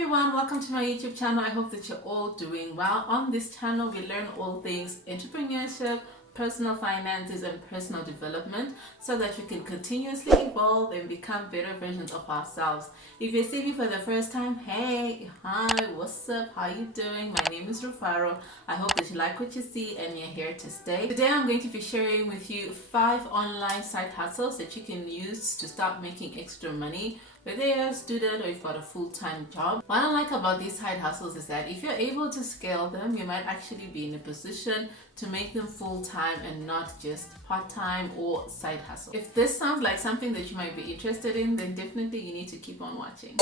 everyone, welcome to my YouTube channel. I hope that you're all doing well. On this channel we learn all things entrepreneurship, personal finances and personal development so that we can continuously evolve and become better versions of ourselves. If you're seeing me for the first time, hey, hi, what's up, how you doing? My name is Rufaro. I hope that you like what you see and you're here to stay. Today I'm going to be sharing with you 5 online side hustles that you can use to start making extra money, whether you're a student or you've got a full-time job. What I like about these side hustles is that if you're able to scale them, you might actually be in a position to make them full-time and not just part-time or side hustle. If this sounds like something that you might be interested in, then definitely you need to keep on watching.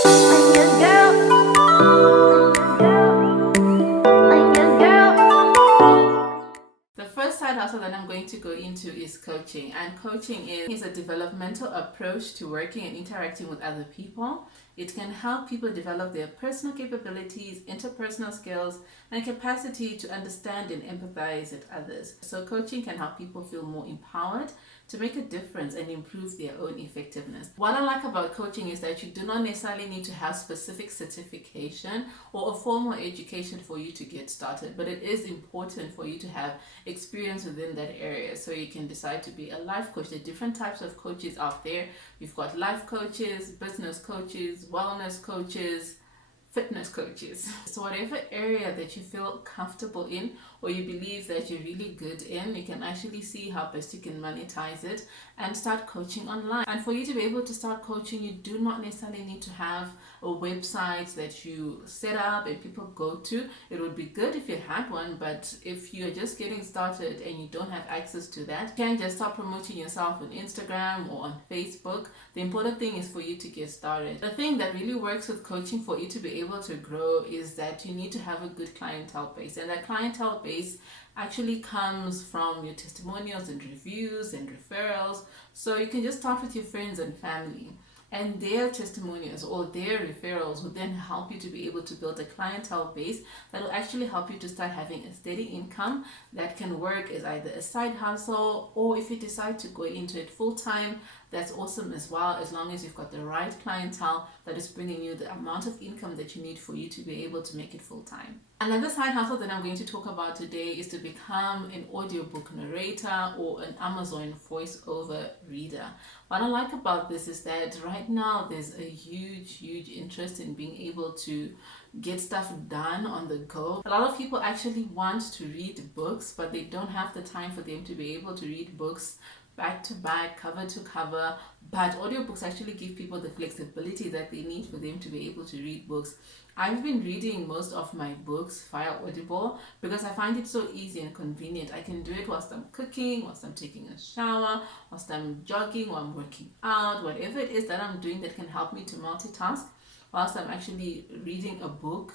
Side hustle that I'm going to go into is coaching, and coaching is a developmental approach to working and interacting with other people. It can help people develop their personal capabilities, interpersonal skills, and capacity to understand and empathize with others. So coaching can help people feel more empowered to make a difference and improve their own effectiveness. What I like about coaching is that you do not necessarily need to have specific certification or a formal education for you to get started, but it is important for you to have experience within that area. So you can decide to be a life coach. There are different types of coaches out there. You've got life coaches, business coaches, wellness coaches, fitness coaches. So whatever area that you feel comfortable in or you believe that you're really good in, you can actually see how best you can monetize it and start coaching online. And for you to be able to start coaching, you do not necessarily need to have a website that you set up and people go to. It would be good if you had one, but if you're just getting started and you don't have access to that, you can just start promoting yourself on Instagram or on Facebook. The important thing is for you to get started. The thing that really works with coaching for you to be able to grow is that you need to have a good clientele base, and that clientele base actually comes from your testimonials and reviews and referrals. So you can just start with your friends and family, and their testimonials or their referrals will then help you to be able to build a clientele base that will actually help you to start having a steady income that can work as either a side hustle, or if you decide to go into it full-time, that's awesome as well, as long as you've got the right clientele that is bringing you the amount of income that you need for you to be able to make it full-time. Another side hustle that I'm going to talk about today is to become an audiobook narrator or an Amazon voiceover reader. What I like about this is that right now there's a huge interest in being able to get stuff done on the go. A lot of people actually want to read books, but they don't have the time for them to be able to read books back to back, cover to cover, but audiobooks actually give people the flexibility that they need for them to be able to read books. I've been reading most of my books via Audible because I find it so easy and convenient. I can do it whilst I'm cooking, whilst I'm taking a shower, whilst I'm jogging, while I'm working out, whatever it is that I'm doing that can help me to multitask whilst I'm actually reading a book.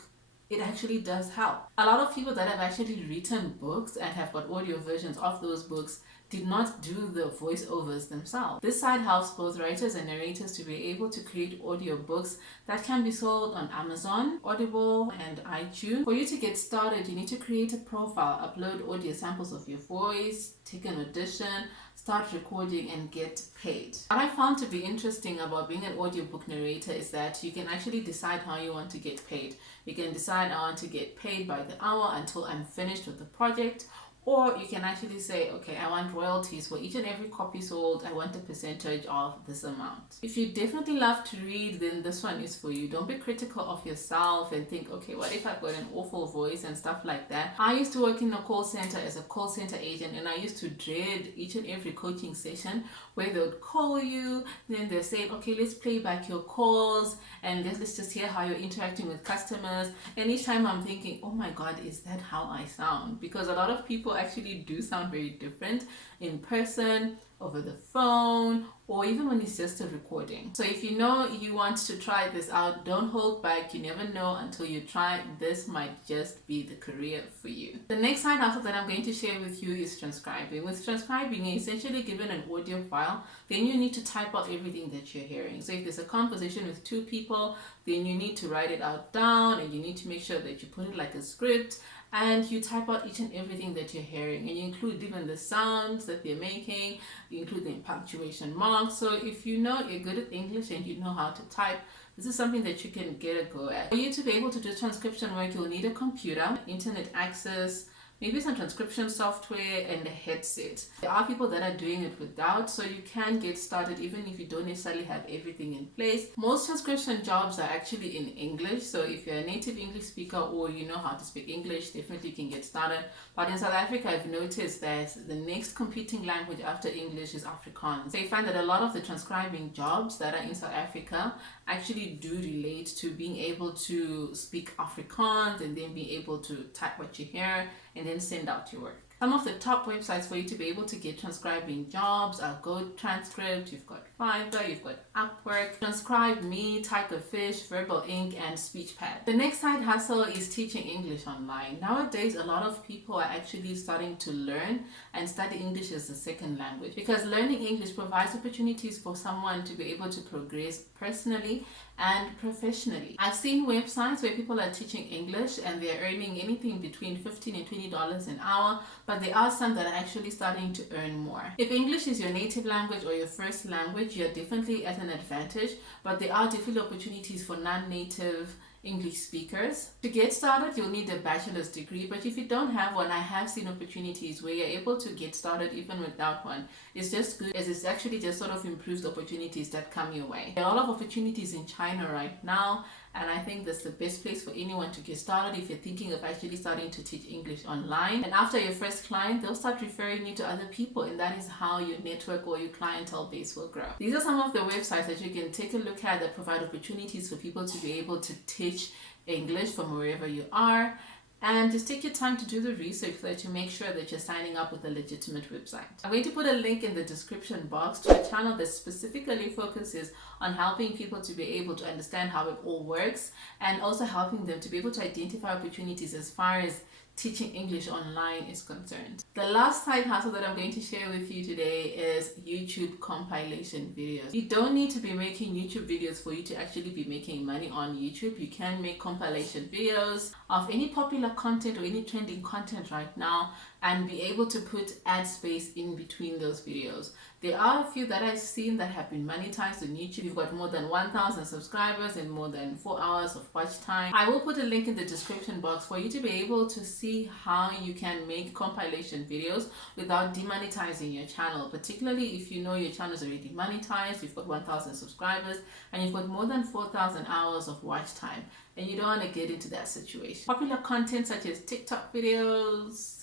It actually does help. A lot of people that have actually written books and have got audio versions of those books did not do the voiceovers themselves. This site helps both writers and narrators to be able to create audiobooks that can be sold on Amazon, Audible, and iTunes. For you to get started, you need to create a profile, upload audio samples of your voice, take an audition, start recording and get paid. What I found to be interesting about being an audiobook narrator is that you can actually decide how you want to get paid. You can decide, I want to get paid by the hour until I'm finished with the project, or you can actually say, okay, I want royalties for each and every copy sold. I want a percentage of this amount. If you definitely love to read, then this one is for you. Don't be critical of yourself and think, okay, what if I've got an awful voice and stuff like that. I used to work in a call center as a call center agent, and I used to dread each and every coaching session where they would call you, then they're saying, okay, let's play back your calls and let's just hear how you're interacting with customers. And each time I'm thinking, oh my God, is that how I sound? Because a lot of people actually do sound very different in person, over the phone, or even when it's just a recording. So if you know you want to try this out, don't hold back. You never know until you try. This might just be the career for you. The next side hustle that I'm going to share with you is transcribing. With transcribing, you're essentially given an audio file, then you need to type out everything that you're hearing. So if there's a conversation with 2 people, then you need to write it out down, and you need to make sure that you put it like a script, and you type out each and everything that you're hearing, and you include even the sounds that they're making, you include the punctuation marks. So if you know you're good at English and you know how to type, this is something that you can get a go at. For you to be able to do transcription work, you'll need a computer, internet access, maybe some transcription software, and a headset. There are people that are doing it without, so you can get started even if you don't necessarily have everything in place. Most transcription jobs are actually in English, so if you're a native English speaker or you know how to speak English, definitely you can get started. But in South Africa, I've noticed that the next competing language after English is Afrikaans. So you find that a lot of the transcribing jobs that are in South Africa actually do relate to being able to speak Afrikaans and then be able to type what you hear and then send out your work. Some of the top websites for you to be able to get transcribing jobs are GoTranscript, you've got Fiverr, you've got Upwork, Transcribe Me, Tigerfish, Verbal Ink, and SpeechPad. The next side hustle is teaching English online. Nowadays, a lot of people are actually starting to learn and study English as a second language because learning English provides opportunities for someone to be able to progress personally and professionally. I've seen websites where people are teaching English and they're earning anything between $15 and $20 an hour, but there are some that are actually starting to earn more. If English is your native language or your first language, you're definitely at an advantage, but there are definitely opportunities for non-native English speakers. To get started, you'll need a bachelor's degree, but if you don't have one, I have seen opportunities where you're able to get started even without one. It's just good as it's actually just sort of improves opportunities that come your way. There are a lot of opportunities in China right now, and I think that's the best place for anyone to get started if you're thinking of actually starting to teach English online. And after your first client, they'll start referring you to other people, and that is how your network or your clientele base will grow. These are some of the websites that you can take a look at that provide opportunities for people to be able to teach English from wherever you are. And just take your time to do the research so that you make sure that you're signing up with a legitimate website. I'm going to put a link in the description box to a channel that specifically focuses on helping people to be able to understand how it all works and also helping them to be able to identify opportunities as far as teaching English online is concerned. The last side hustle that I'm going to share with you today is YouTube compilation videos. You don't need to be making YouTube videos for you to actually be making money on YouTube. You can make compilation videos of any popular content or any trending content right now and be able to put ad space in between those videos. There are a few that I've seen that have been monetized on YouTube. You've got more than 1,000 subscribers and more than 4 hours of watch time. I will put a link in the description box for you to be able to see how you can make compilation videos without demonetizing your channel, particularly if you know your channel is already monetized, you've got 1,000 subscribers, and you've got more than 4,000 hours of watch time, and you don't want to get into that situation. Popular content such as TikTok videos,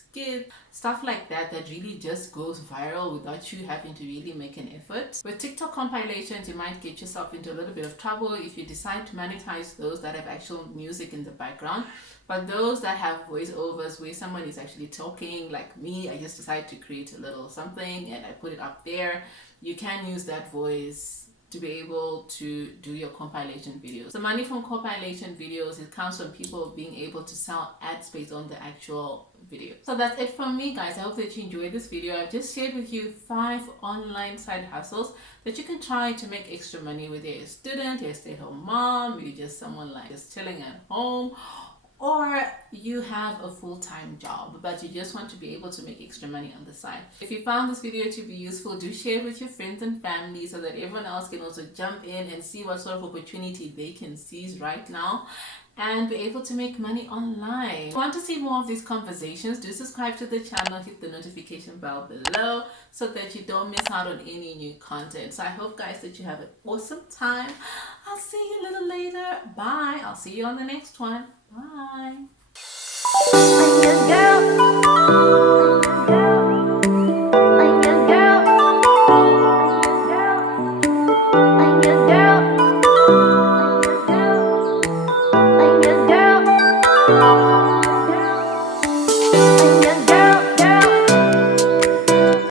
stuff like that really just goes viral without you having to really make an effort. With TikTok compilations, you might get yourself into a little bit of trouble if you decide to monetize those that have actual music in the background. But those that have voiceovers where someone is actually talking, like me, I just decide to create a little something and I put it up there, you can use that voice to be able to do your compilation videos. The money from compilation videos, it comes from people being able to sell ad space on the actual video. So that's it from me, guys. I hope that you enjoyed this video. I've just shared with you 5 online side hustles that you can try to make extra money with. You're a student, you're a stay-at-home mom, you're just someone like just chilling at home, or you have a full-time job but you just want to be able to make extra money on the side. If you found this video to be useful, do share it with your friends and family so that everyone else can also jump in and see what sort of opportunity they can seize right now and be able to make money online. If you want to see more of these conversations, do subscribe to the channel, hit the notification bell below so that you don't miss out on any new content. So I hope, guys, that you have an awesome time. I'll see you a little later. Bye. I'll see you on the next one. Bye. I'm your girl. I'm your girl. I'm your girl. I'm your girl. I'm your girl.